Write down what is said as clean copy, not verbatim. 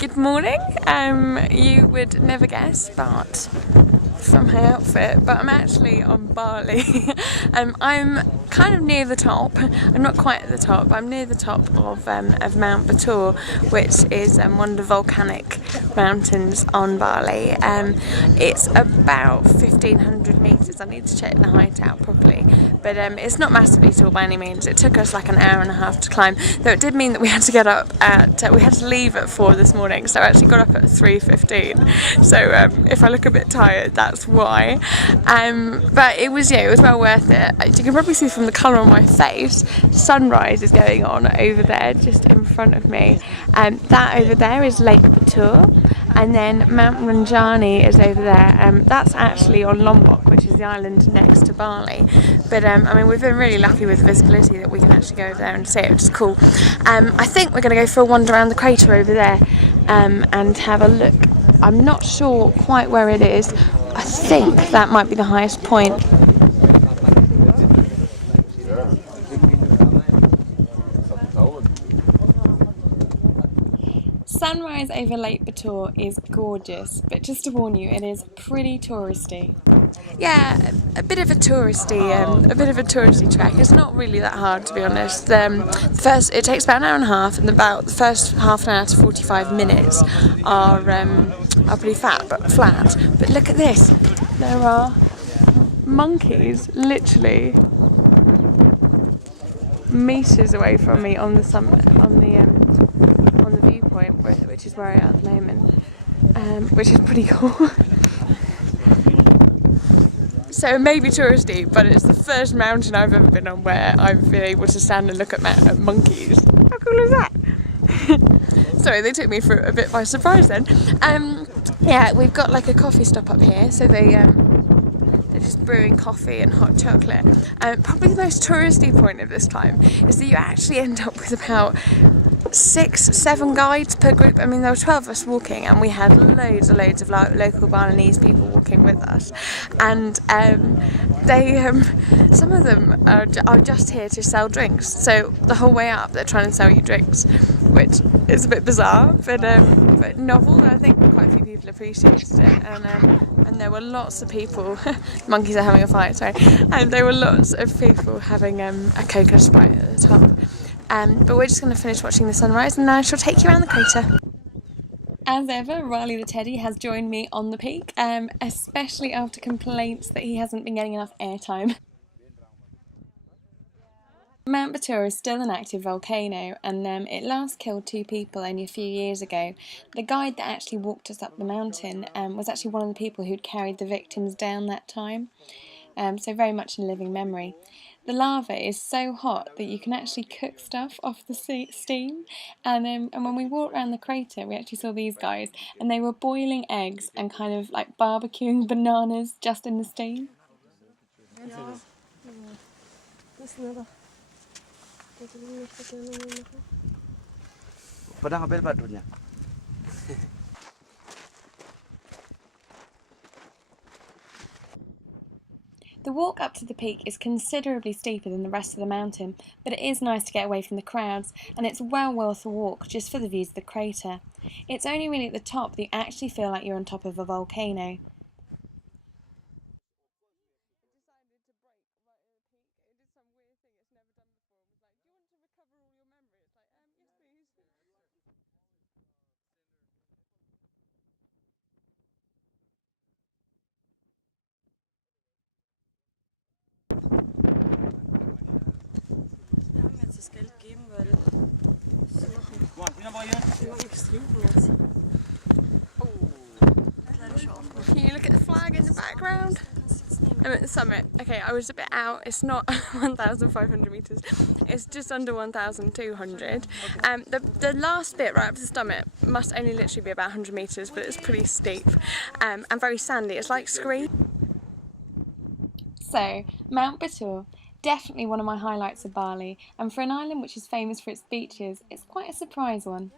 Good morning. You would never guess, but from my outfit, but I'm actually on Bali. I'm kind of near the top. I'm not quite at the top, but I'm near the top of Mount Batur, which is one of the volcanic mountains on Bali. It's about 1,500 metres. I need to check the height out properly, but it's not massively tall by any means. It took us like an hour and a half to climb, though it did mean that we had to get up at, we had to leave at 4 this morning, so I actually got up at 3:15. So if I look a bit tired, that's why. But it was well worth it. As you can probably see from the colour on my face, sunrise is going on over there just in front of me. That over there is Lake Batur, and then Mount Rinjani is over there. That's actually on Lombok, which is the island next to Bali. But I mean, we've been really lucky with the visibility that we can actually go over there and see it, which is cool. I think we're going to go for a wander around the crater over there and have a look. I'm not sure quite where it is. I think that might be the highest point. Sunrise over Lake Batur is gorgeous, but just to warn you, it is pretty touristy. Yeah, a bit of a touristy track. It's not really that hard, to be honest. It takes about an hour and a half, and about the first half an hour to 45 minutes are pretty flat. But look at this. There are monkeys literally meters away from me on the summit, on the viewpoint, which is where I am at the moment, which is pretty cool. So it may be touristy, but it's the first mountain I've ever been on where I've been able to stand and look at monkeys. How cool is that? Sorry, they took me for a bit by surprise then. Yeah, we've got like a coffee stop up here, so they're just brewing coffee and hot chocolate. Probably the most touristy point of this time is that you actually end up with about 6-7 guides per group. I mean, there were 12 of us walking, and we had loads of local Balinese people walking with us, and some of them are just here to sell drinks. So the whole way up, they're trying to sell you drinks, which is a bit bizarre, but novel. I think quite a few people appreciated it, and there were lots of people. Monkeys are having a fight, sorry. And there were lots of people having a coconut sprite at the top. But we're just going to finish watching the sunrise, and then I shall take you around the crater. As ever, Riley the teddy has joined me on the peak, especially after complaints that he hasn't been getting enough airtime. Mount Batur is still an active volcano, and it last killed 2 people only a few years ago. The guide that actually walked us up the mountain was actually one of the people who'd carried the victims down that time, so very much in living memory. The lava is so hot that you can actually cook stuff off the steam, and when we walked around the crater we actually saw these guys, and they were boiling eggs and kind of like barbecuing bananas just in the steam. The walk up to the peak is considerably steeper than the rest of the mountain, but it is nice to get away from the crowds, and it's well worth the walk just for the views of the crater. It's only really at the top that you actually feel like you're on top of a volcano. Can you look at the flag in the background? I'm at the summit. Okay, I was a bit out. It's not 1,500 metres. It's just under 1,200. The last bit right up to the summit must only literally be about 100 metres, but it's pretty steep and very sandy. It's like scree. So, Mount Batur, definitely one of my highlights of Bali, and for an island which is famous for its beaches, it's quite a surprise one.